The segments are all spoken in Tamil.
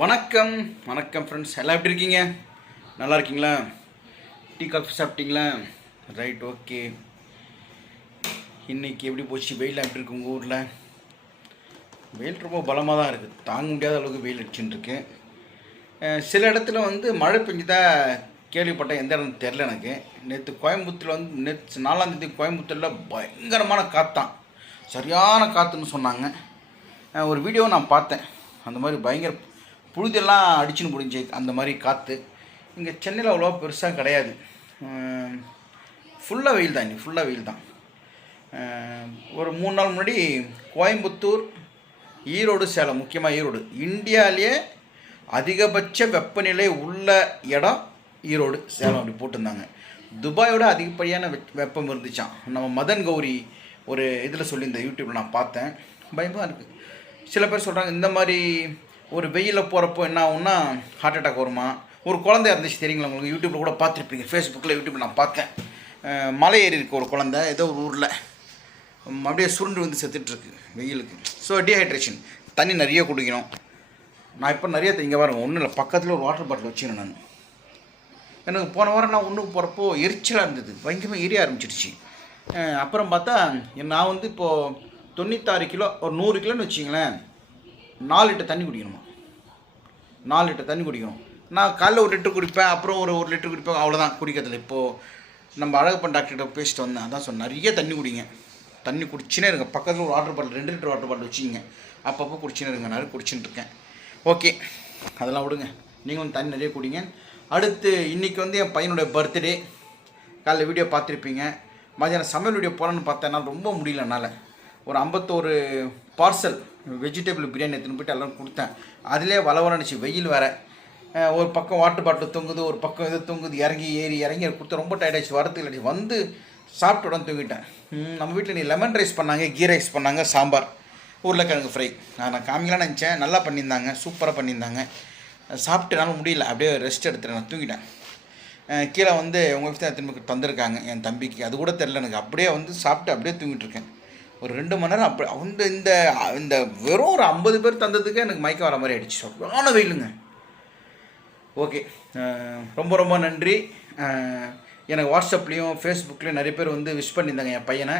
வணக்கம். வணக்கம் ஃப்ரெண்ட்ஸ் எல்லாம் எப்படி இருக்கீங்க? நல்லா இருக்கீங்களா? டீ காஃபி சாப்பிட்டீங்களா? ரைட் ஓகே இன்னைக்கு எப்படி போச்சு? வெயில் எப்படி இருக்கு உங்கள் ஊரில்? வெயில் ரொம்ப பலமாக தான் இருக்குது தாங்க முடியாத அளவுக்கு வெயில் அடிச்சுட்டுருக்கு சில இடத்துல வந்து மழை பெஞ்சுதா கேள்விப்பட்டேன் எந்த இடம் தெரில எனக்கு. நேற்று கோயம்புத்தூரில் வந்து நேற்று நாலாந்தேதி கோயம்புத்தூரில் பயங்கரமான காற்றான் சரியான காற்றுன்னு சொன்னாங்க. ஒரு வீடியோ நான் பார்த்தேன். அந்த மாதிரி பயங்கர புழுதெல்லாம் அடிச்சுன்னு முடிஞ்சு அந்த மாதிரி காற்று இங்கே சென்னையில் அவ்வளோவா பெருசாக கிடையாது. ஃபுல்லாக வெயில் தான் இன்னைக்கு ஃபுல்லாக வெயில் தான். ஒரு மூணு நாள் முன்னாடி கோயம்புத்தூர் ஈரோடு சேலம் முக்கியமாக ஈரோடு. இந்தியாவிலேயே அதிகபட்ச வெப்பநிலை உள்ள இடம் ஈரோடு சேலம் அப்படி போட்டிருந்தாங்க. துபாயோட அதிகப்படியான வெப்பம் இருந்துச்சான் நம்ம மதன் கௌரி ஒரு இதில் சொல்லியிருந்த யூடியூப்பில் நான் பார்த்தேன். பயமாக இருக்குது சில பேர் சொல்கிறாங்க இந்த மாதிரி ஒரு வெயிலில் போகிறப்போ என்ன ஆகும்னா ஹார்ட் அட்டாக் வருமா? ஒரு குழந்தை இருந்துச்சு தெரியுங்களா உங்களுக்கு? யூடியூப்பில் கூட பார்த்துருப்பீங்க. ஃபேஸ்புக்கில் யூடியூப்பில் நான் பார்த்தேன். மலை ஏறி இருக்கு ஒரு குழந்தை ஏதோ ஒரு ஊரில். அப்படியே சுருண்டு வந்து செத்துட்ருக்கு வெயிலுக்கு. ஸோ டீஹைட்ரேஷன் தண்ணி நிறைய குடிக்கணும். நான் இப்போ நிறைய இங்கே வரேன் ஒன்றும் இல்லை பக்கத்தில் ஒரு வாட்டர் பாட்டில் வச்சுக்கிறேன் நான். எனக்கு போன வாரம் நான் ஒன்றுக்கு போகிறப்போ எரிச்சலாக இருந்தது. பயங்கரமாக எரிய ஆரம்பிச்சிருச்சு. அப்புறம் பார்த்தா நான் வந்து இப்போது தொண்ணூத்தாறு கிலோ ஒரு நூறு கிலோன்னு வச்சிங்களேன். நாலு லிட்டர் தண்ணி குடிக்கணுமா? நாலு லிட்டர் தண்ணி குடிக்கணும். நான் காலைல ஒரு லிட்டர் குடிப்பேன் அப்புறம் ஒரு ஒரு லிட்டர் குடிப்பேன் அவ்வளோதான் குடிக்கிறதில்ல இப்போது நம்ம அழகப்பன் டாக்டர்கிட்ட பேசிட்டு வந்தேன். அதான் சொன்னேன் நிறைய தண்ணி குடிங்க. தண்ணி குடிச்சுனே இருங்க. பக்கத்தில் ஒரு வாட்டர் பாட்டில் ரெண்டு லிட்டர் வாட்டர் பாட்டில் வச்சுக்கிங்க. அப்பப்போ குடிச்சுன்னு இருங்க. நிறைய குடிச்சுட்டு இருக்கேன். ஓகே அதெல்லாம் விடுங்க. நீங்களும் தண்ணி நிறைய குடிங்க. அடுத்து இன்றைக்கி வந்து என் பையனுடைய பர்த்டே காலைல வீடியோ பார்த்துருப்பீங்க. மதியானம் சமையல் வீடியோ போகலான்னு பார்த்தேன். ரொம்ப முடியல என்னால். ஒரு ஐம்பத்தோரு பார்சல் வெஜிடபிள் பிரியாணி எடுத்துன்னு போயிட்டு எல்லாம் கொடுத்தேன். அதிலே வளவலனுச்சு வெயில் வேறு. ஒரு பக்கம் வாட்டர் பாட்டில் தொங்குது ஒரு பக்கம் இது தொங்குது இறங்கி ஏறி இறங்கி கொடுத்து ரொம்ப டயர்டாச்சு வரத்துக்கு இல்லாச்சு வந்து சாப்பிட்டு உடனே தூங்கிட்டேன். நம்ம வீட்டில் நீ லெமன் ரைஸ் பண்ணாங்க கீ ரைஸ் பண்ணாங்க சாம்பார் உருளைக்கிழங்கு ஃப்ரை நான் காமிக்கலாம்னு நினச்சேன். நல்லா பண்ணியிருந்தாங்க சூப்பராக பண்ணியிருந்தாங்க. சாப்பிட்டு என்னால் முடியல. அப்படியே ரெஸ்ட் எடுத்துகிட்டேன் நான் தூங்கிட்டேன். கீழே வந்து உங்கள் வீட்டில் திரும்ப தந்திருக்காங்க என் தம்பிக்கு. அது கூட தெரில எனக்கு. அப்படியே வந்து சாப்பிட்டு அப்படியே தூங்கிட்டு இருக்கேன். ஒரு ரெண்டு மணி நேரம் அப்படி அந்த இந்த இந்த வெறும் ஒரு ஐம்பது பேர் தந்ததுக்கே எனக்கு மயக்கம் வர மாதிரி ஆயிடுச்சு. சரியான வெயிலுங்க. ஓகே ரொம்ப ரொம்ப நன்றி. எனக்கு வாட்ஸ்அப்லேயும் ஃபேஸ்புக்லேயும் நிறைய பேர் வந்து விஷ் பண்ணியிருந்தாங்க என் பையனை.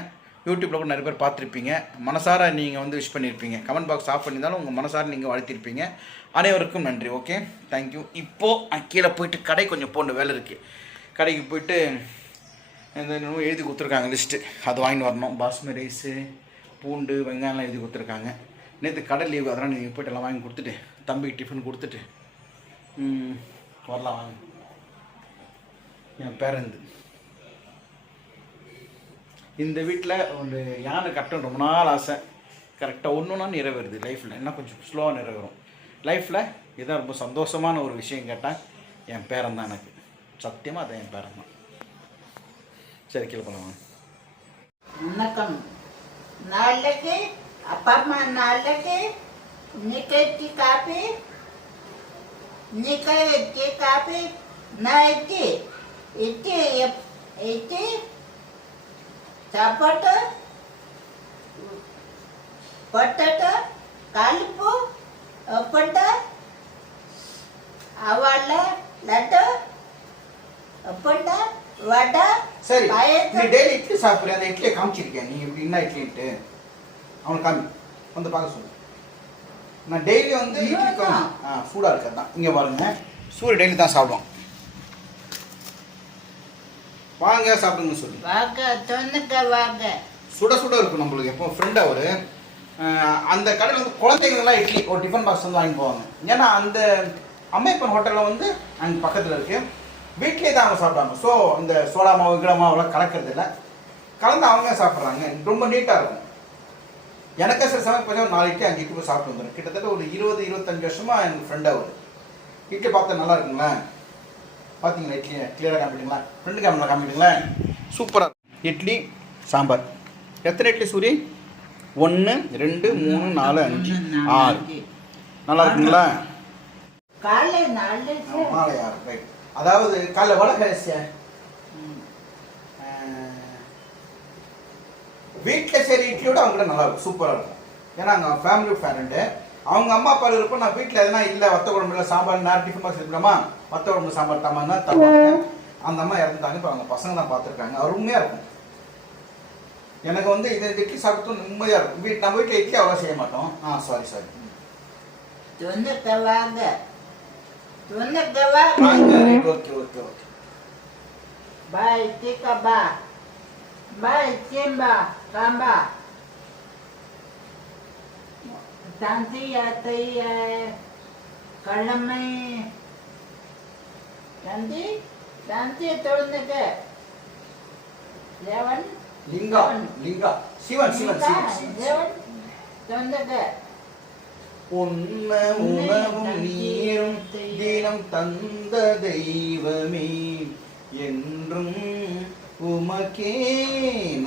யூடியூப்பில் கூட நிறைய பேர் பார்த்துருப்பீங்க. மனசார நீங்கள் வந்து விஷ் பண்ணியிருப்பீங்க. கமெண்ட் பாக்ஸ் ஆஃப் பண்ணியிருந்தாலும் உங்கள் மனசார நீங்கள் வாழ்த்திருப்பீங்க அனைவருக்கும் நன்றி ஓகே தேங்க்யூ இப்போது கீழே போயிட்டு கடை கொஞ்சம் போன வேலை இருக்குது கடைக்கு போயிட்டு இந்த என்னமோ எழுதி கொடுத்துருக்காங்க லிஸ்ட்டு அது வாங்கிட்டு வரணும். பாஸ்மதி ரைஸு பூண்டு வெங்காயம்லாம் எழுதி கொடுத்துருக்காங்க. நேற்று கடல் லீவு அதெல்லாம் நீங்கள் போயிட்டு எல்லாம் வாங்கி கொடுத்துட்டு தம்பிக்கு டிஃபன் கொடுத்துட்டு வரலாம் வாங்க. என் பேரந்து இந்த வீட்டில் ஒரு யானை கட்டணும் ரொம்ப நாள் ஆசை. கரெக்டாக ஒன்று ஒன்றா நிறைவேறுது லைஃப்பில் என்ன கொஞ்சம் ஸ்லோவாக நிறைவேறும். லைஃப்பில் இதான் ரொம்ப சந்தோஷமான ஒரு விஷயம் கேட்டால் என் பேரன் தான் எனக்கு. சத்தியமாக அது என் பேரன் தான். చరికల పొలమా నకం నాళ్ళకి అప్పమ్మ నాళ్ళకి నీకెట్టి కాపీ నీకై ఎట్టి కాపీ నా ఎట్టి ఎట్టి ఎట్టి చప్పట పొట్టట కలుపు పొట్ట అవాళ్ళ లడ్డు వడ சரி நீ டெய்லி இட்லி சாப்பிட்ற அந்த இட்லியை காமிச்சிருக்கேன் நீ இப்படி என்ன இட்லின்ட்டு? அவனை காமி. வந்து பார்க்க சொல்லு. நான் டெய்லி வந்து இட்லி காமி ஆ சூடாக இருக்கிறது தான். இங்கே பாருங்க. சூடு டெய்லி தான் சாப்பிடுவோம் வாங்க சாப்பிடுங்க சொல்லு. வாங்க தொண்ணுங்க வாங்க. சுட சுட இருக்கும் நம்மளுக்கு. எப்போ ஃப்ரெண்ட் அவர் அந்த கடையில் வந்து குழந்தைங்கலாம் இட்லி ஒரு டிஃபன் பாக்ஸ் வந்து வாங்கி போவாங்க. ஏன்னா அந்த அம்மையப்பன் ஹோட்டலில் வந்து அங்கே பக்கத்தில் இருக்கு. வீட்லேயே தான் அவங்க சாப்பிடுவாங்க. ஸோ இந்த சோடா மாவு கிட மாவுலாம் கலக்கிறது இல்லை. கலந்து அவங்க சாப்பிட்றாங்க. ரொம்ப நீட்டாக இருக்கும். எனக்கு சில சமயம் ஒரு நாலு இட்லி அஞ்சு இட்லி போய் சாப்பிட்டு வந்துடும் கிட்டத்தட்ட ஒரு இருபது இருபத்தஞ்சு வருஷமாக எனக்கு ஃப்ரெண்ட் அவர். இட்லி பார்த்தா நல்லா இருக்குங்களா? பார்த்தீங்களா இட்லி கிளியராக காமிட்டுங்களா ஃப்ரெண்டு கேமரா காமிட்டுங்களா சூப்பராக இட்லி சாம்பார். எத்தனை இட்லி சூரி? ஒன்று ரெண்டு மூணு நாலு அஞ்சு. ஆறு. நல்லா இருக்குங்களா? காலை நாலு மாலை ஆறு ரைட் அதாவது காலைல வடை சார் வீட்டில் சரி இட்லியோட அவங்க நல்லா இருக்கும். சூப்பராக இருக்கும். ஏன்னா அங்கே ஃபேமிலி ஃபேரண்ட்டு அவங்க அம்மா அப்பா இருப்ப நான் வீட்டில் எதனா இல்லை வத்த குழம்பு இல்லை சாம்பார் நேரம் டிஃபன் பாக்ஸ் இருக்கலாமா வத்த குழம்பு சாம்பார் தாமான்னா தருவாங்க. அந்த அம்மா இறந்துட்டாங்க. இப்போ அவங்க பசங்க தான் பார்த்துருக்காங்க. அருமையாக இருக்கும். எனக்கு வந்து இதை இட்லி சாப்பிட்டு நிம்மதியாக இருக்கும். வீட் நம்ம வீட்டில் இட்லி அவ்வளோ செய்ய மாட்டோம். ஆ sorry sorry दोन्हीला bye very okay okay okay bye टिका बा बाय चेंबा कांबा तांती आती है कलम में तांती तांती तोड़ने के लेवन लिंगा लिंगा शिवन शिवन शिवन लेवन तोड़ने के உண்ண உணவும் நீரும் தினம் தந்த தெய்வமே. என்றும் உமக்கே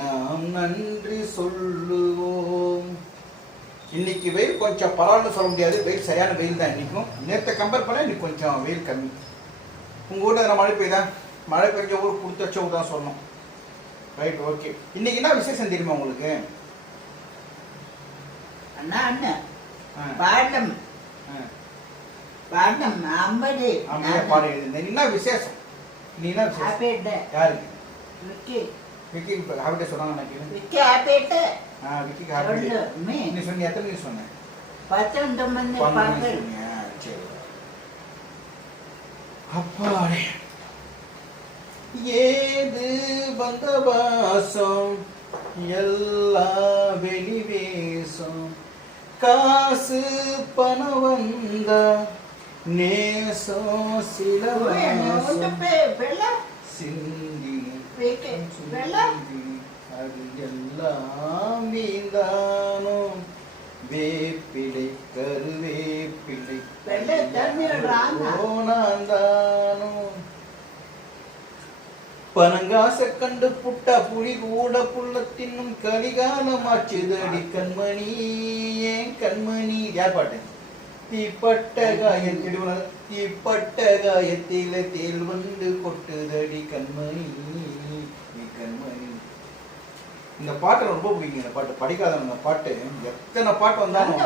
நாம் நன்றி சொல்லுவோம். இன்னைக்கு வெயில் கொஞ்சம் பரவாயில்ல சொல்ல முடியாது. வெயில் சரியான வெயில் தான் இன்னைக்கும். நேற்றை கம்பேர் பண்ண இன்னைக்கு கொஞ்சம் வெயில் கம்மி. உங்கள் ஊரில் எதனா மழை பெய்யுதா? மழை பெய்ஞ்ச ஊர் கொடுத்து வச்ச ஊர் தான் சொல்லணும் ரைட் ஓகே இன்னைக்கு என்ன விசேஷம் தெரியுமா உங்களுக்கு? அண்ணா அண்ணன் ஆ. பாடம் அம்படி ஆமையா பாடு எழுதுனேன் என்ன விசேஷம்? நீ டே யாருக்கு? விக்கி. விக்கி ஹாப்பி டே சொன்னாங்க எனக்கு விக்கி ஹாப்பி டே ஆ விக்கிக்கு ஹாப்பி டே சொல்லு மீ. நீ சொன்னி எத்தனை நீ சொன்னேன் பத்தொன்பது? சரி. அப்பாடே. ஏது வந்த வாசம்? எல்லா வெளிவேசம் காசு பணம் வந்த நேசம் சில அது எல்லாம் நீதானோ வேப்பிலை கருவேப்பிலை வெள்ளை தண்ணி பனங்காச கண்டு புட்ட புலி கூட புள்ள தின்னும் கலிகாலமாச்சுதடி கண்மணி ஏன் கண்மணி? யார் பாட்டு? தீப்பட்ட காயத்தில் தீப்பட்ட காயத்தில தேல் வந்து கொட்டுதடி கண்மணி கண்மணி? இந்த பாட்டு ரொம்ப பிடிக்கும் இந்த பாட்டு. படிக்காத பாட்டு எத்தனை பாட்டு வந்தாலும்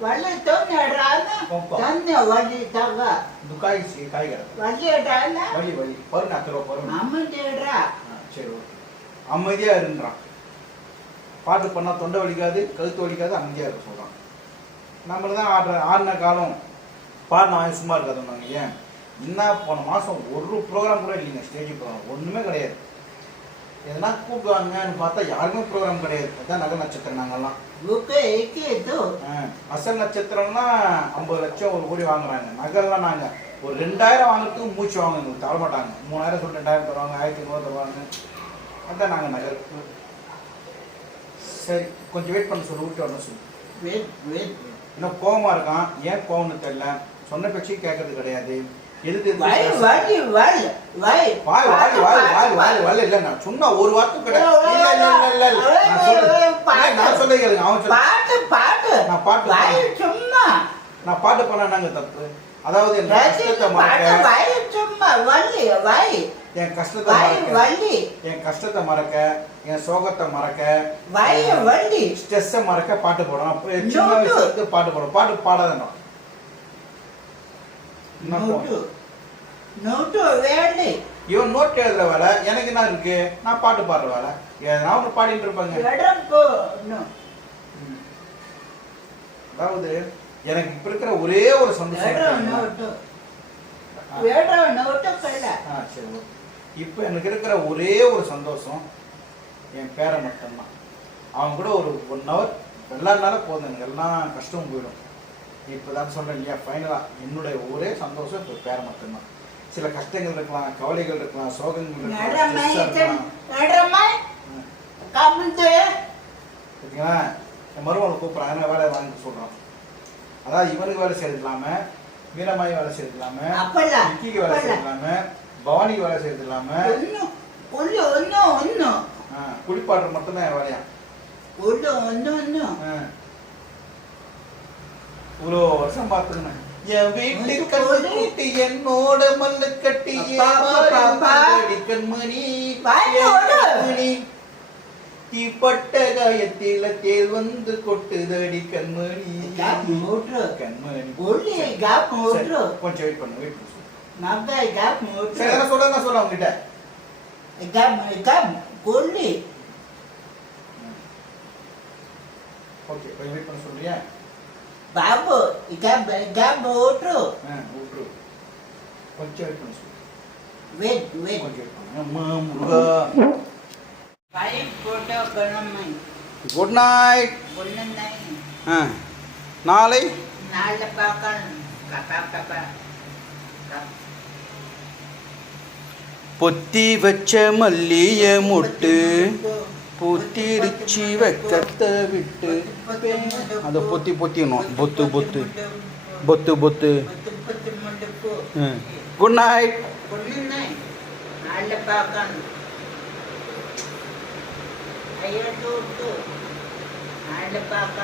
தோணிடுறான கோப்பா. தண்ணி வலி தக துக்காய் சி காய்கறி வலிடுறான வலி வலி பருண் அக்கறை பருண் அம்மடிடுறா ஆ, சரி ஓகே. அமைதியா இருன்றான். பாட்டு பண்ணா தொண்டை வலிக்காது கழுத்து வலிக்காது அமைதியா இருக்க சொல்றான். நம்மள தான் ஆடுற ஆடின காலம் பாடின ஆயுள் சும்மா இருக்காதுன்னாங்க ஏன்? என்ன போன மாசம் ஒரு ப்ரோக்ராம் கூட இல்லைங்க ஸ்டேஜ் ப்ரோக்ராம் ஒண்ணுமே கிடையாது. எதனா கூப்பிடுவாங்கன்னு பார்த்தா யாருமே ப்ரோக்ராம் கிடையாது. அதான் நகர் நட்சத்திரம் நாங்கெல்லாம். அசல் நட்சத்திரம்னா ஐம்பது லட்சம் ஒரு கோடி வாங்குறாங்க. நகைலாம் நாங்கள் ஒரு ரெண்டாயிரம் வாங்குறதுக்கு மூச்சு வாங்க எங்களுக்கு தர மாட்டாங்க மூணாயிரம் சொல்லி ரெண்டாயிரம் தருவாங்க ஆயிரத்தி ஐநூறு தருவாங்க. அதான் நாங்கள் நகர் சரி கொஞ்சம் வெயிட் பண்ண சொல்லு விட்டு வரணும் சொல்லு. வெயிட் வெயிட் இன்னும் கோவமா இருக்கான். ஏன் கோவம்னு தெரியல. சொன்ன பேச்சு கேட்கறது கிடையாது. எதுக்கு எதுக்கு வை பேச- வலி வலி வை வாய் வாய் வாய் வாய் வாய் வாய் இல்ல நான் சும்மா ஒரு வார்த்தை கிடையாது இல்ல இல்ல இல்ல இல்ல. நான் இல்ல, நான் சொல்ல கேளுங்க அவன் சொல்ல பாட்டு பாட்டு. நான் பாட்டு வை பாடுறேன். சும்மா. நான் பாட்டு பண்ணாங்க தப்பு? அதாவது என் கஷ்டத்தை மறக்க வை சும்மா. வலி வை என் கஷ்டத்தை மறக்க வலி என் கஷ்டத்தை மறக்க என் சோகத்தை மறக்க வை வலி ஸ்ட்ரெஸ்ஸை மறக்க பாட்டு போடணும். சின்ன. வயசுல பாட்டு போடும் பாட்டு பாடாதண்ணா நோட்டு. நோட்டு வேலை. இவன் நோட் எழுதுற வேலை. எனக்கு என்ன இருக்கு? நான் பாட்டு பாடுற வேலை. எதனா ஒன்று பாடிட்டு இருப்பாங்க. அதாவது எனக்கு இப்ப இருக்கிற ஒரே ஒரு சந்தோஷம். இப்போ எனக்கு இருக்கிற ஒரே ஒரு சந்தோஷம் என் பேரை மட்டும்தான். அவன் கூட ஒரு ஒன் ஹவர் விளாட்னால போதும். எனக்கு எல்லாம் கஷ்டமும் போயிடும். இப்போ தான் சொல்கிறேன் இல்லையா ஃபைனலாக என்னுடைய ஒரே சந்தோஷம் இப்போ பேரை மட்டும்தான். சில கஷ்டங்கள் இருக்கலாம் கவலைகள் இருக்கலாம் சோகங்கள் இருக்கலாம் ஓகேங்களா என் மருமகளை கூப்பிட்றான். என்ன வேலை வாங்கி சொல்கிறான் அதாவது இவனுக்கு வேலை செய்யறது இல்லாமல் வீரமாயி வேலை செய்யறது இல்லாமல் விக்கிக்கு வேலை செய்யறது இல்லாமல் பவானிக்கு வேலை செய்யறது இல்லாமல் குளிப்பாடுற மட்டும்தான் என் வேலையா? ஒன்று ஒன்று ஒன்று இவ்வளோ வருஷம் பார்த்துக்கணும் என் வீட்டு கண்ணு. கூட்டி என்னோட மல்லு கட்டி. கண்மணி. கண்மணி. தீப்பட்ட காயத்தில தேல் வந்து கொட்டுதடி கண்மணி. கண்மணி. கொஞ்சம் வெயிட் பண்ணு வெயிட் பண்ணு. சரி என்ன சொல்ல என்ன சொல்ல கேப் கொல்லி ஓகே கொஞ்சம் வெயிட் பண்ண சொல்றியா? బాబు ఇక ఇక ఓటు ஆ விட்ரு கொஞ்சம் வெயிட் பண்ண சொல்லு వెయిట్ వెయిట్ கொஞ்சம் வெயிட் பண்ணு அம்மா முருகா ఫైవ్ ఫోటో కొనమ్మాయి குட் நைட் కొనున్నాయి ஆ நாளை నాళ్ళ పాకం కప కప பொத்தி வச்ச மல்லிய முட்டு பொத்திருச்சி வெக்கத்தை விட்டு அதை பொத்தி பொத்திடணும் பொத்து பொத்து. பொத்து பொத்து. குட் நைட் ஐயா பார்க்கணும் பார்க்க